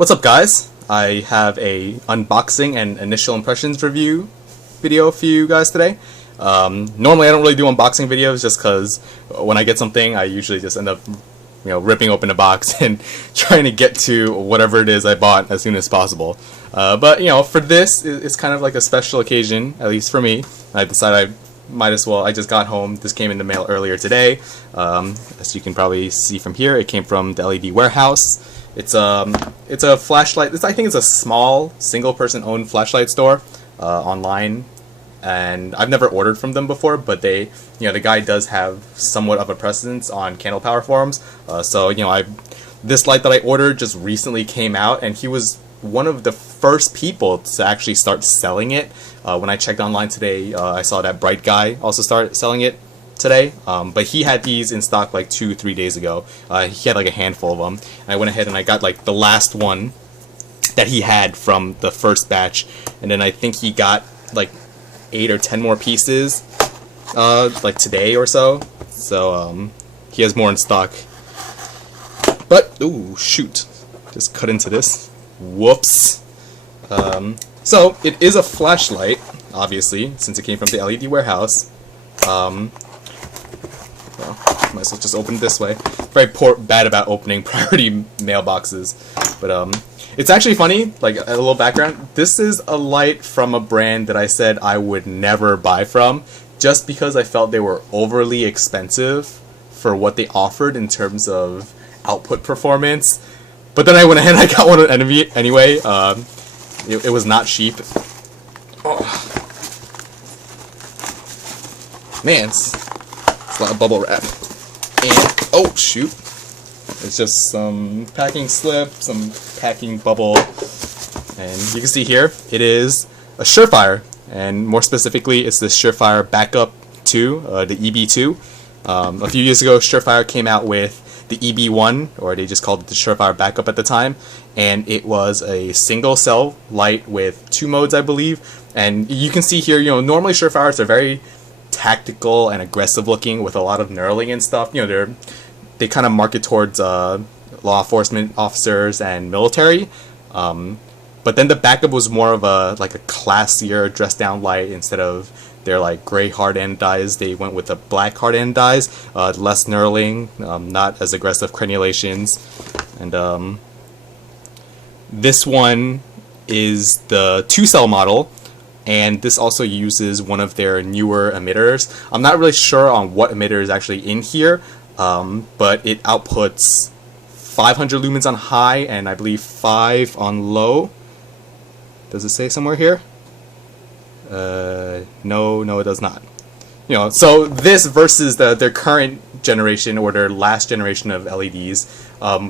What's up, guys? I have a unboxing and initial impressions review video for you guys today. Normally I don't really do unboxing videos just because when I get something I usually just end up ripping open the box and trying to get to whatever it is I bought as soon as possible. But for this, it's kind of like a special occasion, at least for me. I decided I might as well. I just got home. This came in the mail earlier today. As you can probably see from here, it came from the LED warehouse. It's a flashlight. I think it's a small single-person owned flashlight store online, and I've never ordered from them before. But the guy does have somewhat of a presence on Candle Power forums. So this light that I ordered just recently came out, and he was one of the first people to actually start selling it. When I checked online today, I saw that Bright Guy also started selling it today, but he had these in stock like 2-3 days ago. He had like a handful of them, and I went ahead and I got like the last one that he had from the first batch, and then I think he got like 8 or 10 more pieces like today or so. So he has more in stock. But ooh, shoot, just cut into this. Whoops. So it is a flashlight, obviously, since it came from the LED warehouse. Well, might as well just open it this way. Very bad about opening priority mailboxes. But it's actually funny, like a little background. This is a light from a brand that I said I would never buy from, just because I felt they were overly expensive for what they offered in terms of output performance. But then I went ahead and I got one anyway. It was not cheap. Oh. Man, it's a lot of bubble wrap. And, oh shoot, it's just some packing slip, some packing bubble, and you can see here, it is a Surefire, and more specifically, it's the Surefire Backup 2, the EB2. A few years ago, Surefire came out with the EB1, or they just called it the Surefire Backup at the time, and it was a single cell light with 2 modes, I believe. And you can see here, normally Surefires are very tactical and aggressive looking with a lot of knurling and stuff. They kind of market towards law enforcement officers and military. But then the Backup was more of a classier dressed down light. Instead of their like gray hard anodized, they went with a black hard anodized, less knurling, not as aggressive crenulations. And this one is the 2-cell model, and this also uses one of their newer emitters. I'm not really sure on what emitter is actually in here, but it outputs 500 lumens on high and I believe 5 on low. Does it say somewhere here? No, it does not. So this versus their current generation or their last generation of LEDs,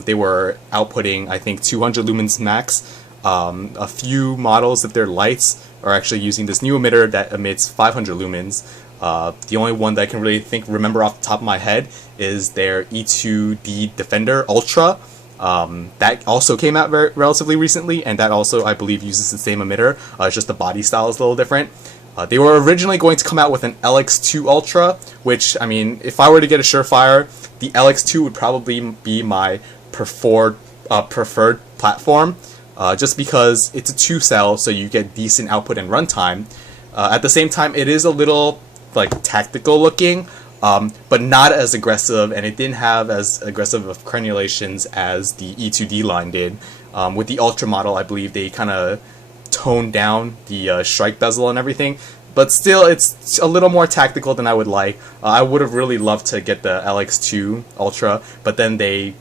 they were outputting I think 200 lumens max. A few models of their lights are actually using this new emitter that emits 500 lumens. The only one that I can really remember off the top of my head is their E2D Defender Ultra. That also came out relatively recently, and that also, I believe, uses the same emitter. It's just the body style is a little different. They were originally going to come out with an LX2 Ultra, which, I mean, if I were to get a Surefire, the LX2 would probably be my preferred platform, just because it's a 2-cell, so you get decent output and runtime. At the same time, it is a little tactical looking, but not as aggressive, and it didn't have as aggressive of crenulations as the E2D line did. With the Ultra model, I believe they kind of toned down the strike bezel and everything, but still it's a little more tactical than I would like. I would have really loved to get the LX2 Ultra, but then they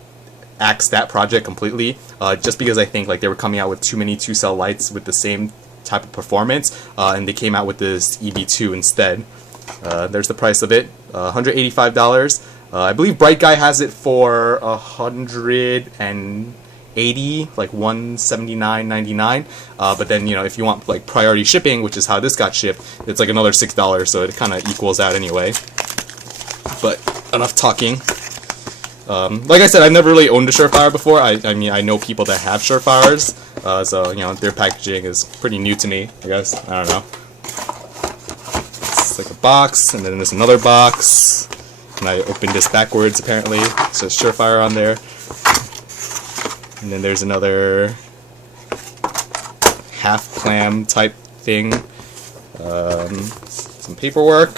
axed that project completely, just because I think they were coming out with too many 2-cell lights with the same type of performance, and they came out with this EB2 instead. There's the price of it, $185. I believe Bright Guy has it for $180, like $179.99. But then if you want priority shipping, which is how this got shipped, it's like another $6, so it kind of equals out anyway. But enough talking. Like I said, I've never really owned a Surefire before. I mean, I know people that have Surefires, so their packaging is pretty new to me, I guess. I don't know. It's like a box, and then there's another box, and I opened this backwards apparently. It says Surefire on there. And then there's another half clam type thing. Some paperwork.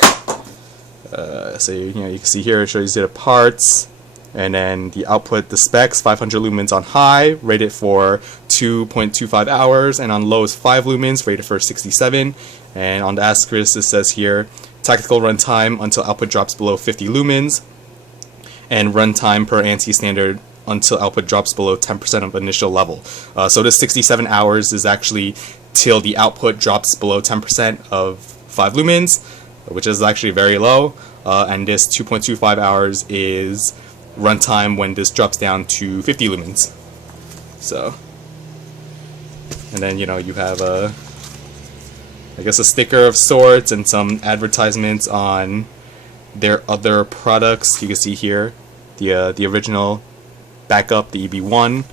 So you can see here it shows you the parts, and then the output, the specs: 500 lumens on high, rated for 2.25 hours, and on low is 5 lumens, rated for 67. And on the asterisk it says here, tactical runtime until output drops below 50 lumens, and runtime per ANSI standard until output drops below 10% of initial level. So this 67 hours is actually till the output drops below 10% of 5 lumens, which is actually very low. And this 2.25 hours is runtime when this drops down to 50 lumens. So, and then you have I guess a sticker of sorts and some advertisements on their other products. You can see here the original backup, the EB1.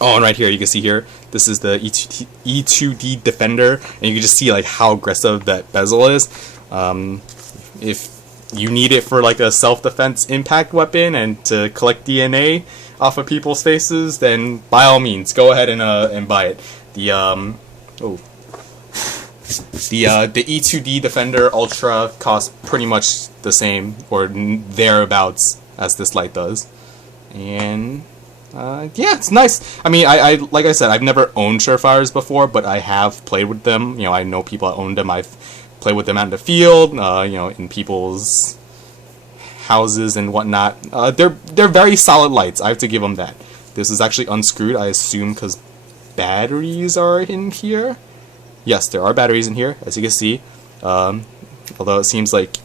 And right here you can see here, this is the E2D Defender, and you can just see like how aggressive that bezel is. If you need it for like a self-defense impact weapon and to collect DNA off of people's faces, then by all means go ahead and buy it. The E2D Defender Ultra costs pretty much the same or thereabouts as this light does, and yeah, it's nice. I mean, I like I said, I've never owned Surefires before, but I have played with them. I know people that owned them. I've played with them out in the field, in people's houses and whatnot. They're very solid lights. I have to give them that. This is actually unscrewed, I assume, because batteries are in here. Yes, there are batteries in here, as you can see. Although it seems like,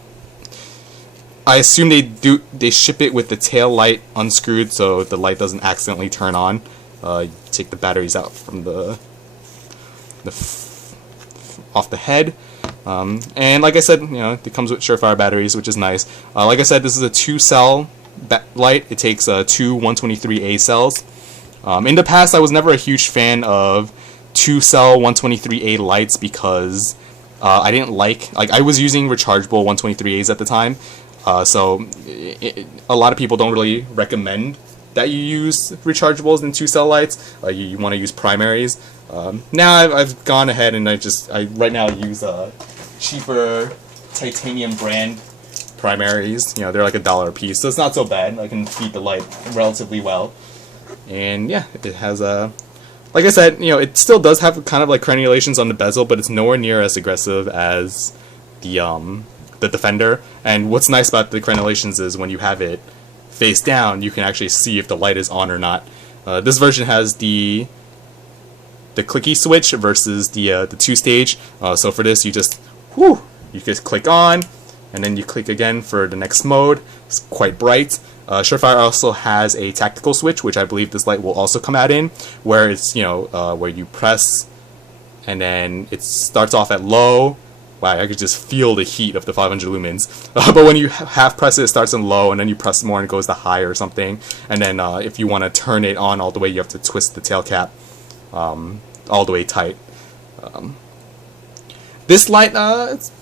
I assume they ship it with the tail light unscrewed, so the light doesn't accidentally turn on. You take the batteries out from off the head. And like I said, it comes with Surefire batteries, which is nice. Like I said, this is a 2-cell light. It takes 2 123A cells. In the past, I was never a huge fan of 2-cell 123A lights because I didn't like I was using rechargeable 123As at the time. So a lot of people don't really recommend that you use rechargeables in 2-cell lights. You want to use primaries. Now I've gone ahead and I right now use cheaper titanium brand primaries. They're like $1 a piece, so it's not so bad. I can feed the light relatively well. And yeah, it has like I said, it still does have kind of like crenulations on the bezel, but it's nowhere near as aggressive as the Defender. And what's nice about the crenulations is when you have it face down, you can actually see if the light is on or not. This version has the clicky switch versus the 2-stage. So for this, you just click on, and then you click again for the next mode. It's quite bright. Surefire also has a tactical switch, which I believe this light will also come out in, where it's where you press, and then it starts off at low. Wow, I could just feel the heat of the 500 lumens. But when you half press it, it starts in low, and then you press more and it goes to high or something. And then if you want to turn it on all the way, you have to twist the tail cap all the way tight. This light,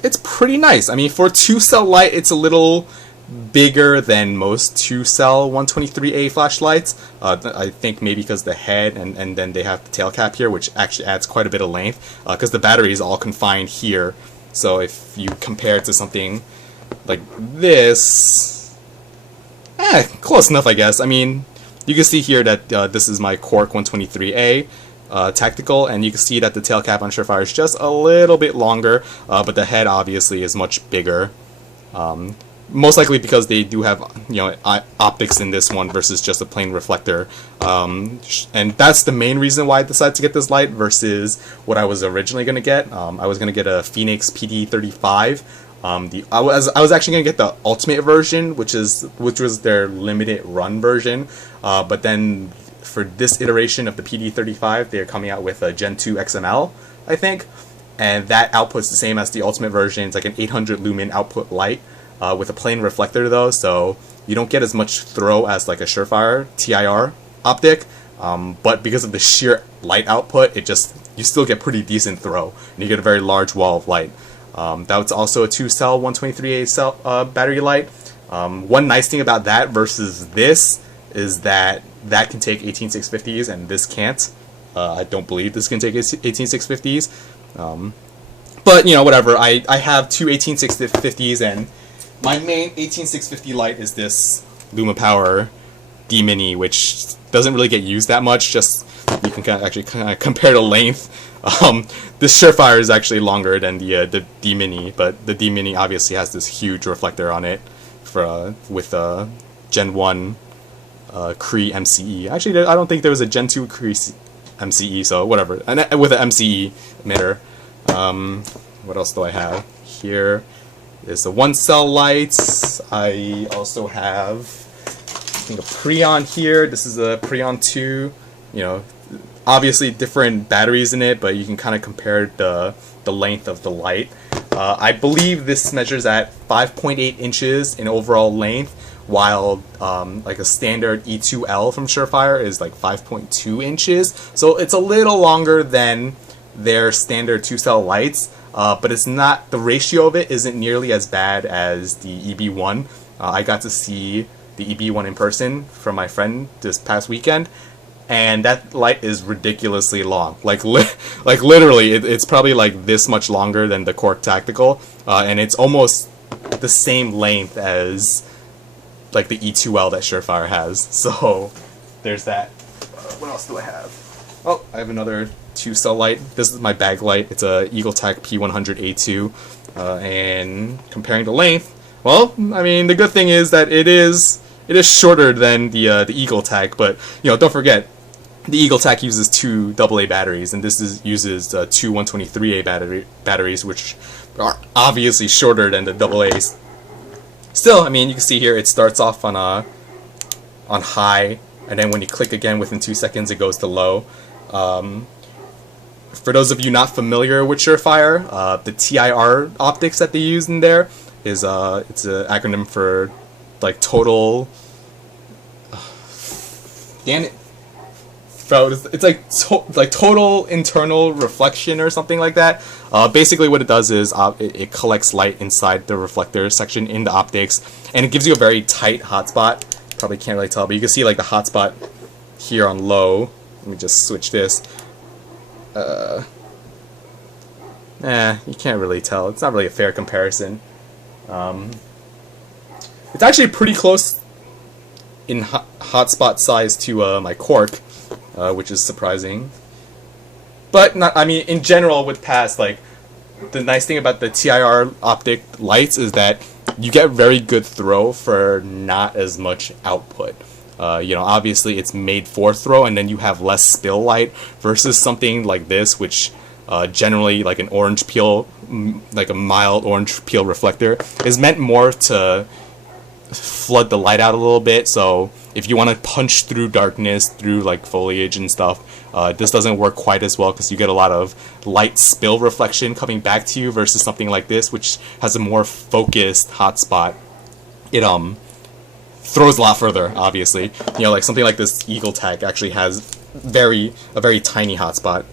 it's pretty nice. I mean, for a 2-cell light, it's a little bigger than most 2-cell 123A flashlights. I think maybe because the head and then they have the tail cap here, which actually adds quite a bit of length, because the battery is all confined here. So if you compare it to something like this, close enough, I guess. I mean, you can see here that this is my Cork 123A tactical, and you can see that the tail cap on Surefire is just a little bit longer, but the head obviously is much bigger. Most likely because they do have optics in this one versus just a plain reflector, and that's the main reason why I decided to get this light versus what I was originally going to get. I was going to get a Phoenix PD35. I was actually going to get the ultimate version, which was their limited run version, but then for this iteration of the PD35, they're coming out with a Gen 2 XML, I think, and that output's the same as the ultimate version. It's like an 800 lumen output light. With a plain reflector though, so you don't get as much throw as like a Surefire TIR optic, but because of the sheer light output, you still get pretty decent throw, and you get a very large wall of light. That's also a 2-cell 123A cell battery light. One nice thing about that versus this is that can take 18650s and this can't. I don't believe this can take 18650s. But, whatever. I have two 18650s, and my main 18650 light is this LumaPower D Mini, which doesn't really get used that much. Just you can kind of compare the length. This Surefire is actually longer than the D Mini, but the D Mini obviously has this huge reflector on it with Gen 1 Cree MCE. Actually, I don't think there was a Gen 2 Cree MCE, so whatever. And with an MCE emitter. What else do I have? Here is the 1-cell lights. I also have, I think, a Preon here. This is a Preon 2. Obviously different batteries in it, but you can kind of compare the length of the light. I believe this measures at 5.8 inches in overall length, while like a standard E2L from Surefire is like 5.2 inches. So it's a little longer than their standard 2-cell lights, but it's not, the ratio of it isn't nearly as bad as the EB1. I got to see the EB1 in person from my friend this past weekend, and that light is ridiculously long. Like literally, it's probably like this much longer than the Cork Tactical, and it's almost the same length as like the E2L that Surefire has. So there's that. What else do I have? Oh, I have another 2-cell light. This is my bag light. It's a EagleTech P100A2, and comparing the length, well, I mean, the good thing is that it is shorter than the EagleTech, but don't forget, the EagleTech uses two AA batteries, and this uses two 123A batteries, which are obviously shorter than the AA's. Still, I mean, you can see here it starts off on high, and then when you click again within 2 seconds, it goes to low. For those of you not familiar with Surefire, the TIR optics that they use in there is it's an acronym for like total. Damn it! It's like total internal reflection or something like that. Basically, what it does is it collects light inside the reflector section in the optics, and it gives you a very tight hotspot. Probably can't really tell, but you can see like the hotspot here on low. Let me just switch this. You can't really tell. It's not really a fair comparison. It's actually pretty close in hotspot size to my Cork, which is surprising. But not. I mean, in general, with past, like, the nice thing about the TIR optic lights is that you get very good throw for not as much output. Obviously it's made for throw, and then you have less spill light versus something like this, which generally, like an orange peel, like a mild orange peel reflector, is meant more to flood the light out a little bit. So if you want to punch through darkness, through like foliage and stuff, this doesn't work quite as well because you get a lot of light spill reflection coming back to you versus something like this, which has a more focused hotspot. It throws a lot further, obviously. Like something like this EagleTech actually has a very tiny hotspot.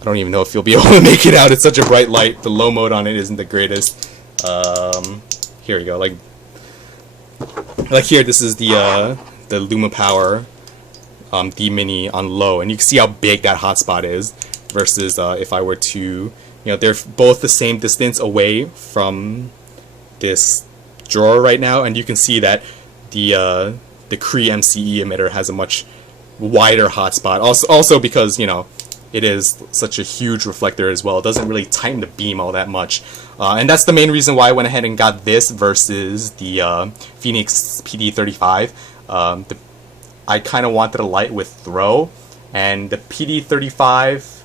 I don't even know if you'll be able to make it out. It's such a bright light. The low mode on it isn't the greatest. Here we go. Like here, this is the LumaPower D Mini on low, and you can see how big that hotspot is versus if I were to, they're both the same distance away from this drawer right now, and you can see that the Cree MCE emitter has a much wider hotspot. Also because it is such a huge reflector as well. It doesn't really tighten the beam all that much, and that's the main reason why I went ahead and got this versus the Phoenix PD35. I kind of wanted a light with throw, and the PD35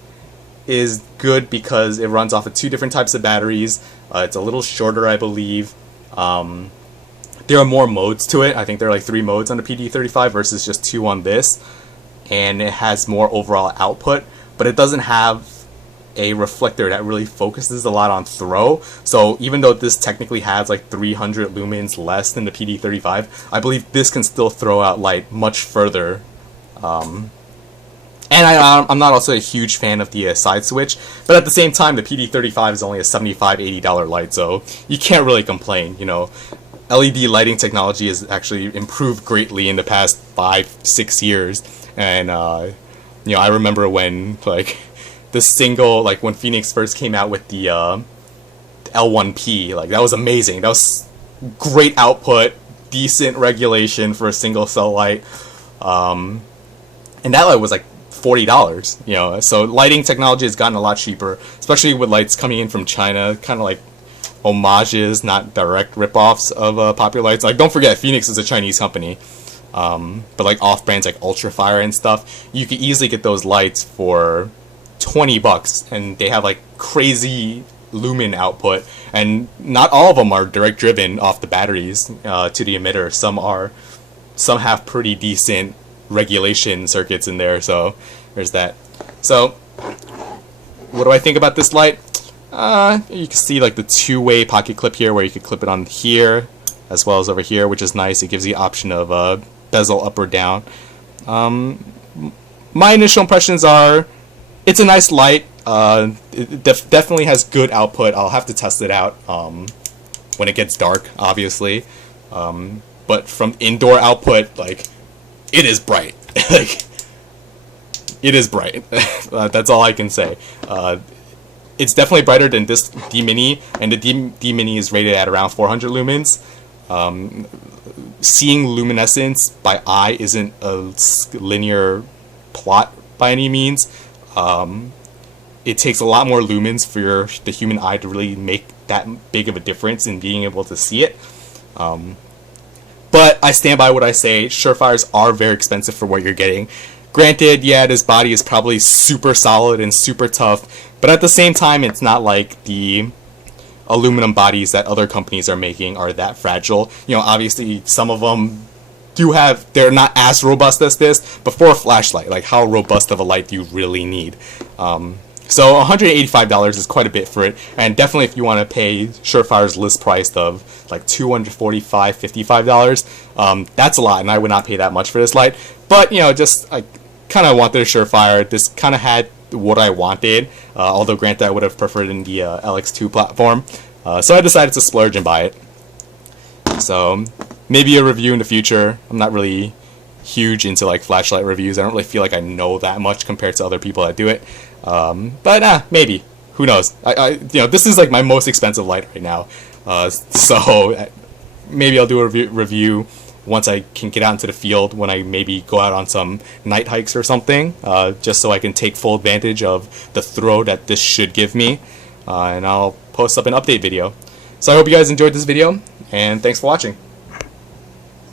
is good because it runs off of two different types of batteries. It's a little shorter, I believe. There are more modes to it. I think there are like 3 modes on the PD35 versus just 2 on this, and it has more overall output, but it doesn't have a reflector that really focuses a lot on throw. So even though this technically has like 300 lumens less than the PD35, I believe this can still throw out light much further. And I'm not also a huge fan of the side switch, but at the same time, the PD35 is only a $75-$80 light, so you can't really complain. LED lighting technology has actually improved greatly in the past 5-6 years, and You know, I remember when like the single, like when Phoenix first came out with the L1P, like that was amazing. That was great output, decent regulation for a single cell light, and that light was like $40. You know, so lighting technology has gotten a lot cheaper, especially with lights coming in from China, kind of like homages, not direct ripoffs of popular lights. Like, don't forget, Phoenix is a Chinese company, but like off brands like Ultrafire and stuff, you could easily get those lights for $20, and they have like crazy lumen output, and not all of them are direct driven off the batteries to the emitter. Some have pretty decent regulation circuits in there, so there's that. So what do I think about this light? You can see like the two-way pocket clip here, where you could clip it on here as well as over here, which is nice. It gives you the option of bezel up or down. My initial impressions are it's a nice light. It definitely has good output. I'll have to test it out when it gets dark, obviously. But from indoor output, like, it is bright. Like, it is bright. That's all I can say. It's definitely brighter than this D-Mini, and the D-Mini is rated at around 400 lumens. Seeing luminescence by eye isn't a linear plot by any means. It takes a lot more lumens for the human eye to really make that big of a difference in being able to see it. But I stand by what I say. Surefires are very expensive for what you're getting. Granted, yeah, this body is probably super solid and super tough, but at the same time, it's not like the aluminum bodies that other companies are making are that fragile. You know, obviously, some of them they're not as robust as this, but for a flashlight, like, how robust of a light do you really need? So $185 is quite a bit for it, and definitely if you want to pay Surefire's list price of like $245, $55, that's a lot, and I would not pay that much for this light. But, you know, just I kind of wanted a Surefire. This kind of had what I wanted, although granted I would have preferred in the LX2 platform. So I decided to splurge and buy it. So maybe a review in the future. I'm not really huge into like flashlight reviews. I don't really feel like I know that much compared to other people that do it. But maybe, who knows? You know, this is like my most expensive light right now. So maybe I'll do a review once I can get out into the field, when I maybe go out on some night hikes or something, just so I can take full advantage of the throw that this should give me, and I'll post up an update video. So I hope you guys enjoyed this video, and thanks for watching.